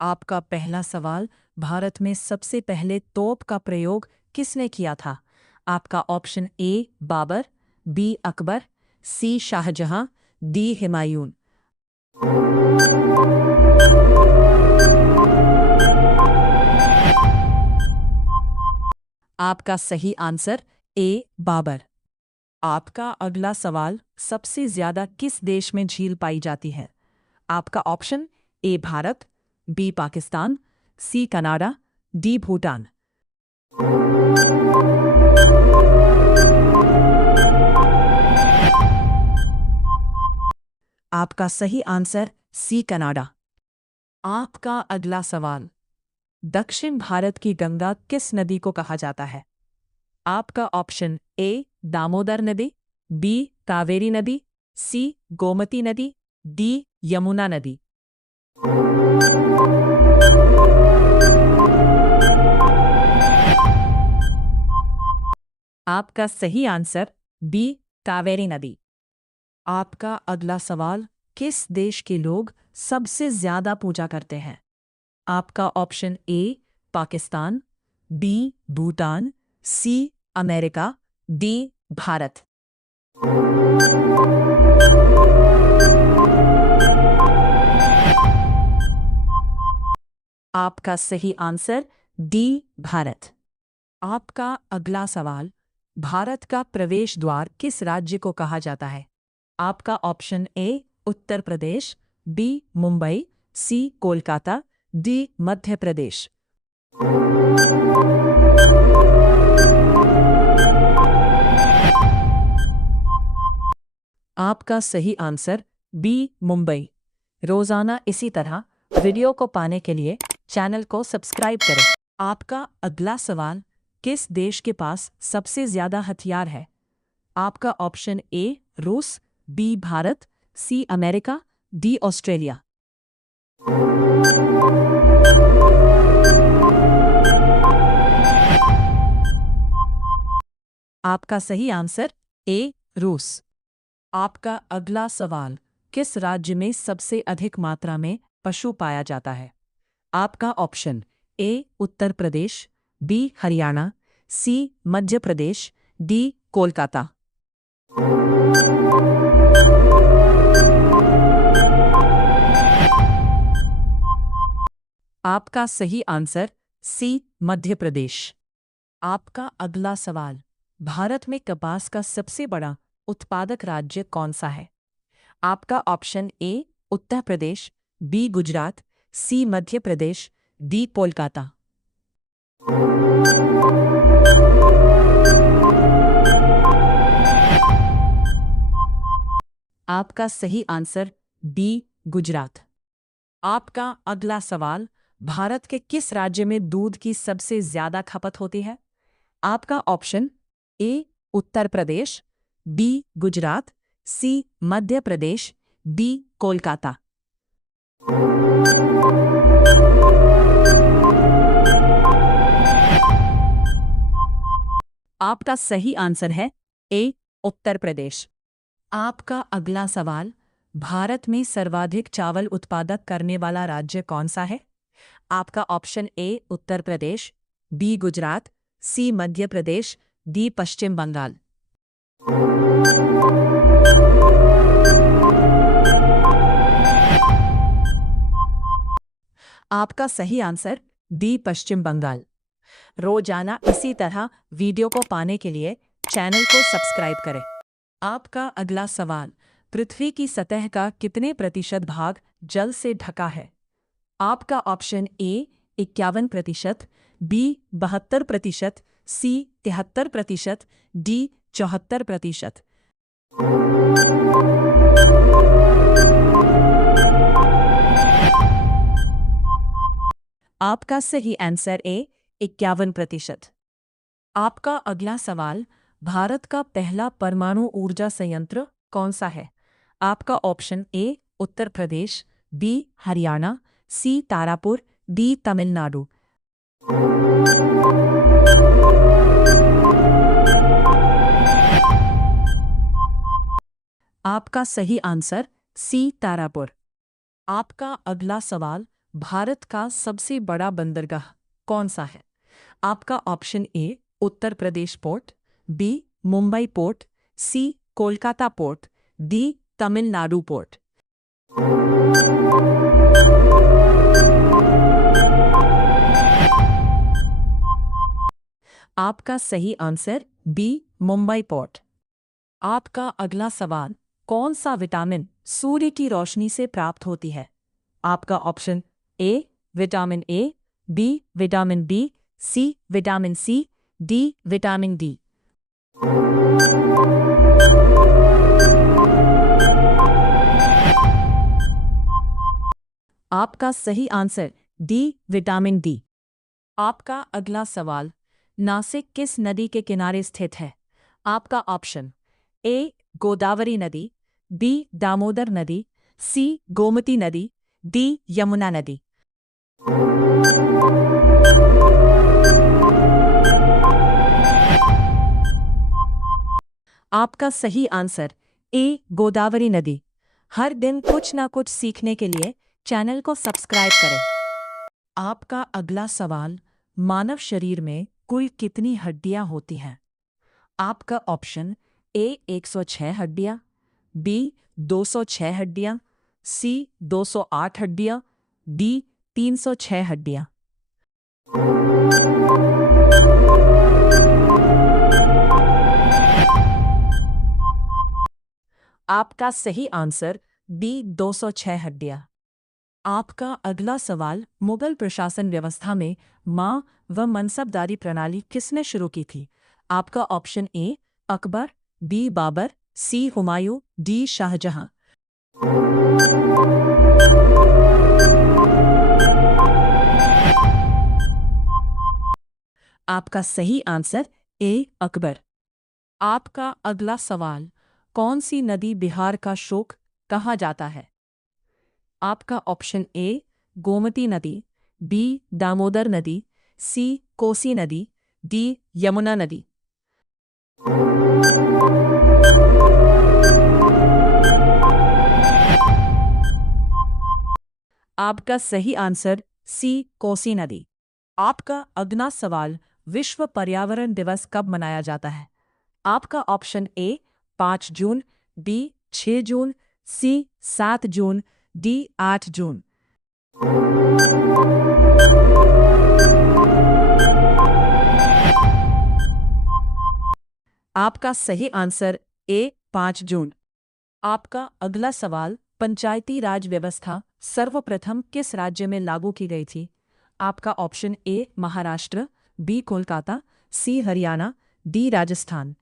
आपका पहला सवाल, भारत में सबसे पहले तोप का प्रयोग किसने किया था? आपका option A Babur, B Akbar, C Shahjahan, D Humayun. आपका सही आंसर ए बाबर। आपका अगला सवाल, सबसे ज्यादा किस देश में झील पाई जाती है? आपका option A Bharat, B Pakistan, C Canada, D Bhutan. आपका सही आंसर सी कनाडा। आपका अगला सवाल, दक्षिण भारत की गंगा किस नदी को कहा जाता है? आपका ऑप्शन ए दामोदर नदी, बी कावेरी नदी, सी गोमती नदी, डी यमुना नदी। आपका सही आंसर बी कावेरी नदी। आपका अगला सवाल, किस देश के लोग सबसे ज्यादा पूजा करते हैं? आपका option A Pakistan, B Bhutan, C America, D Bharat. आपका सही आंसर डी भारत। आपका अगला सवाल, भारत का प्रवेश द्वार किस राज्य को कहा जाता है? आपका option A Uttar Pradesh, B Mumbai, C Kolkata, D Madhya Pradesh. आपका सही आंसर बी मुंबई। रोजाना इसी तरह वीडियो को पाने के लिए चैनल को सब्सक्राइब करें। आपका अगला सवाल, किस देश के पास सबसे ज्यादा हथियार है? आपका ऑप्शन ए रूस, B Bharat, C America, D Australia. आपका सही आंसर ए रूस। आपका अगला सवाल, किस राज्य में सबसे अधिक मात्रा में पशु पाया जाता है? आपका option A Uttar Pradesh, B Haryana, C Madhya Pradesh, D Kolkata. आपका सही आंसर सी मध्य प्रदेश। आपका अगला सवाल, भारत में कपास का सबसे बड़ा उत्पादक राज्य कौन सा है? आपका option A Uttar Pradesh, B Gujarat, C Madhya Pradesh, D Kolkata. आपका सही आंसर बी गुजरात। आपका अगला सवाल, भारत के किस राज्य में दूध की सबसे ज्यादा खपत होती है? आपका option A Uttar Pradesh, B Gujarat, C Madhya Pradesh, D Kolkata. आपका सही आंसर है ए उत्तर प्रदेश। आपका अगला सवाल, भारत में सर्वाधिक चावल उत्पादक करने वाला राज्य कौन सा है? आपका option A Uttar Pradesh, B Gujarat, C Madhya Pradesh, D Paschim Bangal. आपका सही आंसर डी पश्चिम बंगाल। रोजाना इसी तरह वीडियो को पाने के लिए चैनल को सब्सक्राइब करें। आपका अगला सवाल, पृथ्वी की सतह का कितने प्रतिशत भाग जल से ढका है? आपका option A 51%, B 72%, C 73%, D 74%। आपका सही आंसर ए 51%। आपका अगला सवाल, भारत का पहला परमाणु ऊर्जा संयंत्र कौन सा है? आपका option A Uttar Pradesh, B Haryana, C Tarapur, D Tamil Nadu. आपका सही आंसर सी तारापुर। आपका अगला सवाल, भारत का सबसे बड़ा बंदरगाह कौन सा है? आपका option A Uttar Pradesh port, B Mumbai port, C Kolkata port, D Tamil Nadu port. आपका सही आंसर बी मुंबई पोर्ट। आपका अगला सवाल, कौन सा विटामिन सूर्य की रोशनी से प्राप्त होती है? आपका option A vitamin A, B vitamin B, C vitamin C, D vitamin D. आपका सही आंसर डी विटामिन डी। आपका अगला सवाल, नासिक किस नदी के किनारे स्थित है? आपका ऑप्शन ए गोदावरी नदी, बी दामोदर नदी, सी गोमती नदी, डी यमुना नदी। आपका सही आंसर ए गोदावरी नदी। हर दिन कुछ ना कुछ सीखने के लिए चैनल को सब्सक्राइब करें। आपका अगला सवाल, मानव शरीर में कुल कितनी हड्डियां होती हैं? आपका ऑप्शन ए 106 हड्डियां, बी 206 हड्डियां, सी 208 हड्डियां, डी 306 हड्डियां। आपका सही आंसर बी 206 हड्डियां। आपका अगला सवाल, मुगल प्रशासन व्यवस्था में मां व मनसबदारी प्रणाली किसने शुरू की थी? आपका option A Akbar, B Babur, C Humayun, D Shahjahan. आपका सही आंसर ए अकबर। आपका अगला सवाल, कौन सी नदी बिहार का शोक कहा जाता है? आपका ऑप्शन ए गोमती नदी, बी दामोदर नदी, सी कोसी नदी, डी यमुना नदी। आपका सही आंसर सी कोसी नदी। आपका अगला सवाल, विश्व पर्यावरण दिवस कब मनाया जाता है? आपका ऑप्शन ए 5 जून, बी 6 जून, सी 7 जून, डी 8 जून। आपका सही आंसर ए 5 जून। आपका अगला सवाल, पंचायती राज व्यवस्था सर्वप्रथम किस राज्य में लागू की गई थी? आपका option A Maharashtra, B Kolkata, C Haryana, D Rajasthan.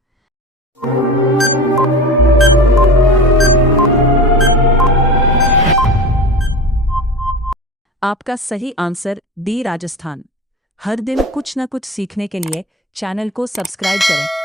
आपका सही आंसर डी राजस्थान। हर दिन कुछ न कुछ सीखने के लिए चैनल को सब्सक्राइब करें।